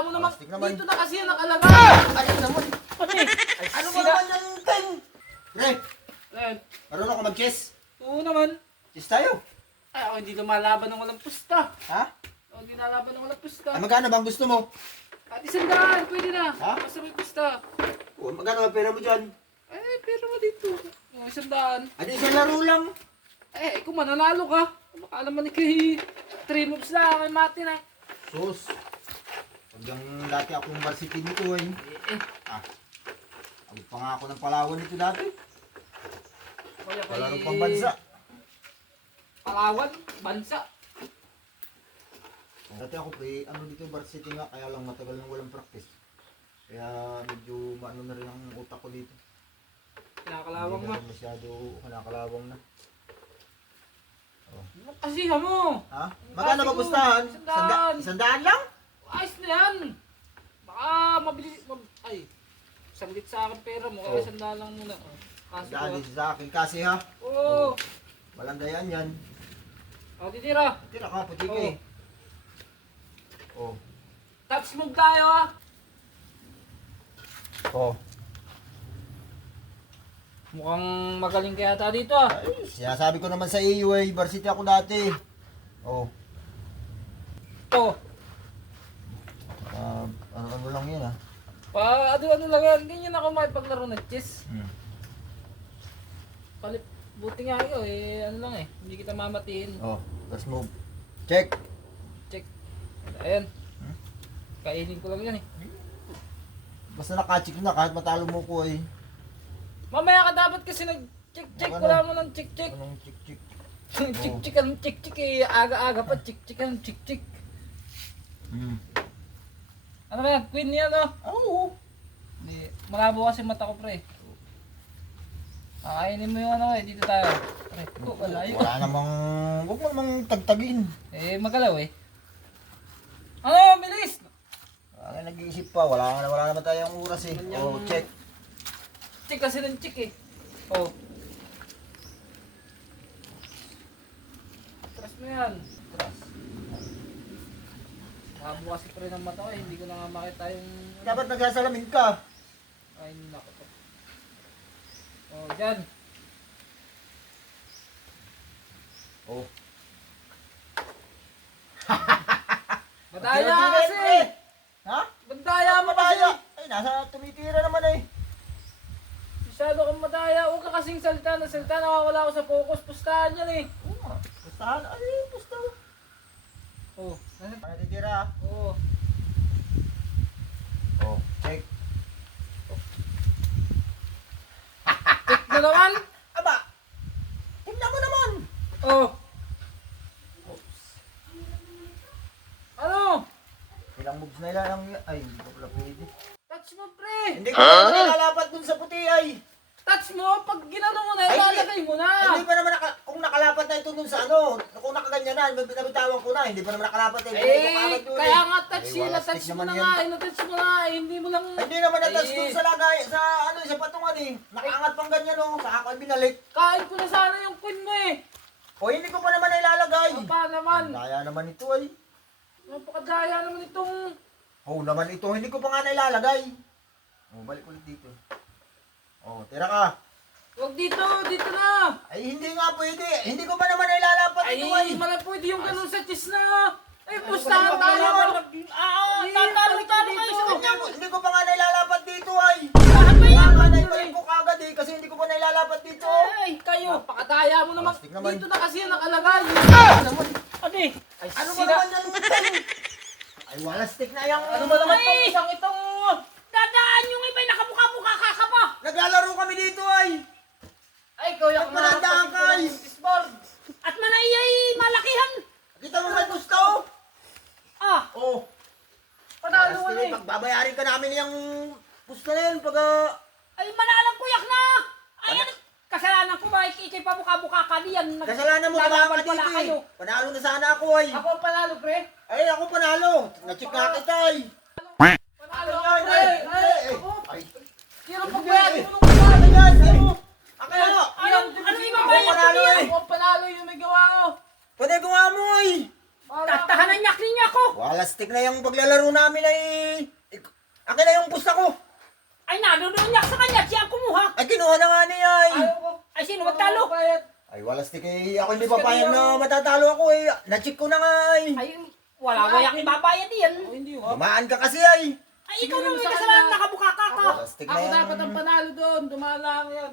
mo naman. Plastic naman. Dito na kasi yan nakalagay. Ano naman? Pati. Ano ba naman yung pen? Pre, Ayan. marunong ka mag-chess? Oo naman. Chess tayo. Ay, ako hindi lumalaban ng walang pusta. Ha? Ako hindi lalaban ng walang pusta. Ay, magkano bang gusto mo? At isandaan, pwede na. Ha? Basta may pusta. Oh, magkano ang pera mo dyan? Eh, pero mo dito. O, isandaan. Ay, isang laro lang. Eh, kung mananalo ka. Baka naman kay 3 moves na kay Mati na. Sus. Pag yung dati akong varsity nito eh. Ah. Abot pa nga ako ng Palawan nito dati. Kaya kay... Palaro pang bansa. Palawan, bansa. Dati ako pre, ano dito varsity nga, kaya lang matagal nang walang practice. Kaya medyo maano na rin ang utak ko dito. Kinakalawang Hindi mo. na rin masyado kinakalawang na. Kasi mo. Ha? Magkano ba pustahan? Isandaan. Isandaan lang? Ayos na yan. Baka mabilis. Ay. Saglit sa akin pera mo. Kaya Oh. isandaan lang muna. Oh. Kasi Daan ko. din sa akin kasi ha. Oo. Walang dayan yan. Oh, titira. Tira ka, puti ka Oh. eh. Oh. Touch move tayo ah. Oh. Mukhang magaling kaya ata dito ah. Ay, sinasabi ko naman sa iyo eh, varsity ako dati. Oh. Ito. Ano lang yun ha. Ano lang yan. Hindi nyo na ako makipaglaro ng chess. Buti nga ikaw eh. Ano lang eh. Hindi kita mamatiin. Oh, first move. Check. Check. Ayan. Kainin ko lang yan eh. Basta naka-check na kahit matalo mo ko eh. Mamaya ka dapat kasi nag-check-check. Ano? Wala mo ng check-check. Anong check-check? Check-check ang check-check eh. Aga-aga pa. Check-check ang check-check. Ano ba yan? Queen niya no? Oo. Hindi. Malabo kasi mata ko pre. Kainin mo yung ano eh. Dito tayo. Pre. Ito, malayo. Wala namang, huwag mo namang tagtagin. Eh, magalaw eh. Ano? Bilis! Wala nga nag-iisip pa, wala naman tayong oras eh. Kanyang- Oh, check. Check kasi ng check eh. Oh. Trust mo yan. Trust. Malabo kasi pre ng mata ko eh. Hindi ko na nga makita yung... Dapat nagsasalamin ka. Ay, nako to. Oh, dyan. Oh. Madaya Tira-tira kasi! yan, pre. Ha? Madaya mo kasi! Madaya. Ay, nasa tumitira naman eh. Masyado kang madaya. Huwag ka kasing salita na salita. Nakawala ako sa focus. Pustahan yan eh. Oo nga. Pustahan. Ay, pusta. Oh. Para titira. Oh. Oh, check. Check na naman. Aba! Tingnan mo naman! Oh. Ano? Ilang moves na ilang... Ay, hindi ko pala pwede. Touch mo pre. Hindi ko naman nilalapat dun sa puti ay. Touch mo. Pag ginano mo na, Ay, ilalagay mo na. Hindi pa naman kung nakalapat na ito dun sa ano. Kung nakaganyan na, nabitawan ko na. Hindi pa naman nakalapat eh. Eh, kaya nga touch Ay, yun. wala Na-touch stick mo naman na yan. nga. Na-touch mo na. Hindi mo lang... Ay, hindi naman na-touch Ay, dun sa lagay, sa ano, sa patungan eh. Nakaangat pang ganyan oh. Sa ako ay binalik. Kain ko na sana yung queen mo eh. O, hindi ko pa naman ilalagay. Ano pa naman? Daya naman ito ay. Napakadaya naman itong... Oh, naman ito. Hindi ko pa nga nailalagay. Oh, balik ulit dito. Oh, tira ka. Huwag dito. Dito na. Ay, hindi nga pwede. Hindi ko pa naman nailalapat Ay, ito ay. hindi man pwede yung ganun sa chess na. Ay, Ano pustahan ba tayo. naman? Tatalo kayo sa kanya. Hindi ko pa nga nailalapat dito ay. Lahat na yan. Kaya naibalik ko kagad eh, kasi hindi ko pa nailalapat dito. Ay, kayo. Napakadaya mo naman. Plastic naman. Dito na kasi yan nakalagay. Ate. Ay, Ano ba naman yan? Ay, wala stick na yung... Ano ba naman itong isang itong... Dadaan yung iba'y nakamukha-mukha ka pa! Naglalaro kami dito ay. Ay, ikaw yung Nagpanandaan ka, ay. board. At manayay malakihan! Kita mo may gusto? Ah! Oh. Panalo mo na eh. Pagbabayarin ka namin yung gusto na yun pag... Ay manalang kuyak na! Ay ano? Kasalanan ko ba? Ikay pa mukha-mukha ka diyan. Kasalanan mo Lalaban ka dito pala kayo. eh. Panalo na sana ako ay. Ako ang panalo, pre. Ay, ako panalo. Na-check na kita ay. Panalo Ay, ako, ay, pre. ay, Ay, ay. ako. Ay, Sino Hindi, pagbayad eh. mo nung panalo yan? Ako ano? Ano yung Ako mabayad ko panalo niya? eh. Ako ang panalo yung may gawa ko. Pwede gawa mo ay. Para- Tatahanan niya ako! Wala stick na yung paglalaro namin ay Akin na yung pusta ko. Ay, nanunoon niya sa kanya. Siya ang kumuha. Ay, kinuha na nga niya ay. Ayaw ko. Ay, sino magtalo? Bayad. Ay, walastik eh. Ako hindi papayag na matatalo ako eh. Na-check ko na nga ay. Ay, wala wayak ibabayad yan. Oh, hindi ko. Dumaan ka kasi ay. Ay, ikaw Sige, na may sa kasalanan kanya. nakabuka ka. Walastik na Ako yan. dapat ang panalo doon. Dumaan lang yan.